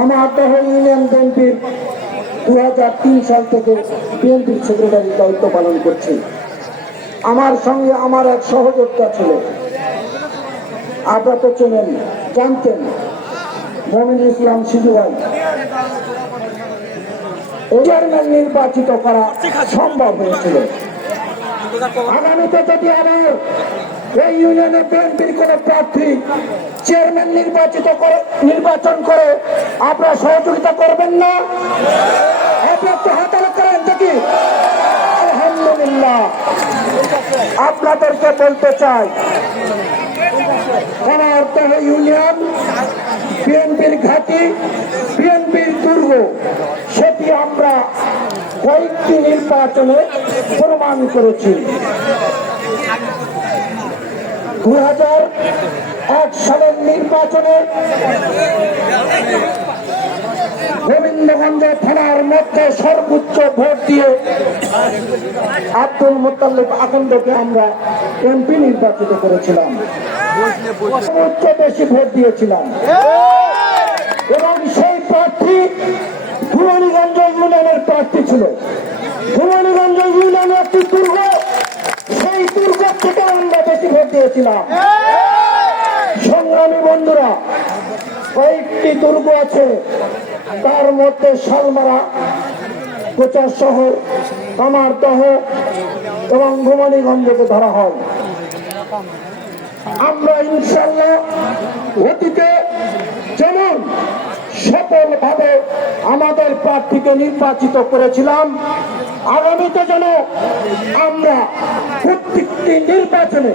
আমার ইউনিয়ন বিএনপির 2003 সাল থেকে বিএনপির সেক্রেটারির দায়িত্ব পালন করছি। আমার সঙ্গে আমার এক সহযোদ্ধা ছিল, আপনারা তো চেনেন, জানতেন, মমিনুল ইসলাম শিশু ভাই। চেয়ারম্যান নির্বাচিত করা সম্ভব হয়েছিল। আগামীতে যদি আবার এই ইউনিয়নের বিএনপির কোন প্রার্থী চেয়ারম্যান নির্বাচন করে আপনারা সহযোগিতা করবেন না? আপনারা তো হাতালে করেন দেখি। আলহামদুলিল্লাহ, আপনাদেরকে বলতে চাই, ইউনিয়ন বিএনপির ঘাঁটি, বিএনপির দুর্গ, সেটি আমরা কয়েকটি নির্বাচনে প্রমাণ করেছি। 2001 সালের নির্বাচনে গোবিন্দগঞ্জ থানার মধ্যে সর্বোচ্চ ভোট দিয়ে আব্দুল মুত্তালিব আকন্দকে আমরা এমপি নির্বাচিত করেছিলাম, সর্বোচ্চ বেশি ভোট দিয়েছিলাম। এবং সেই প্রার্থী ধুমানীগঞ্জ ইউনিয়নের প্রার্থী ছিল। ধুমানীগঞ্জ ইউনিয়নের একটি দুর্গ, সেই দুর্গ থেকে আমরা বেশি ভোট দিয়েছিলাম। সংগ্রামী বন্ধুরা, কয়েকটি দুর্গ আছে, তার মধ্যে শালমারা, কোচা শহর, কামারদহ এবং ধুমানীগঞ্জকে ধরা হয়। আমরা ইনশাল্লাহ অতীতে যেমন সফলভাবে আমাদের প্রার্থীকে নির্বাচিত করেছিলাম, আগামীতে যেন আমরা প্রত্যেকটি নির্বাচনে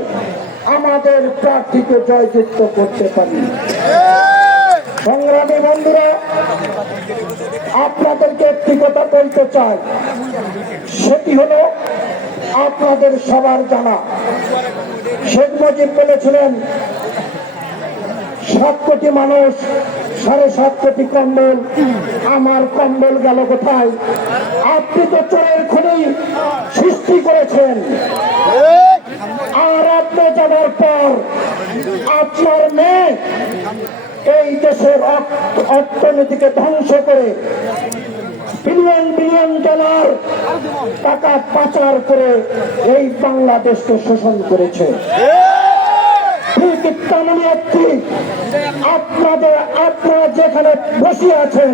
আমাদের প্রার্থীকে জয়যুক্ত করতে পারি। সংগ্রামী বন্ধুরা, আপনাদেরকে একটি কথা বলতে চাই, সেটি হলো আপনাদের সবার জানা, শেখ মুজিব বলেছিলেন 7 কোটি মানুষ, 7.5 কোটি কম্বল, আমার কম্বল গেল কোথায়? আপনি তো চোরের খনি সৃষ্টি করেছেন, আর আপনি যাওয়ার পর আপনার মেয়ে এই দেশের অর্থনীতিকে ধ্বংস করে বিলিয়ন বিলিয়ন ডলার টাকা পাচার করে এই বাংলাদেশকে শোষণ করেছে। আপনারা যেখানে বসে আছেন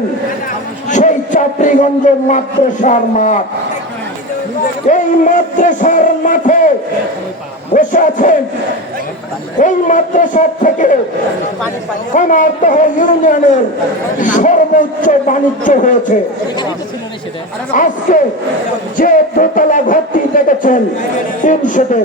সেই চাপড়িগঞ্জের মাদ্রাসার মাঠ, এই মাদ্রাসার মাঠে বসে আছেন। এই মাদ্রাসার থেকে কামারদহ ইউনিয়নের সর্বোচ্চ বাণিজ্য হয়েছে। আজকে যে দোতলা ঘরটি দেখেছেন 300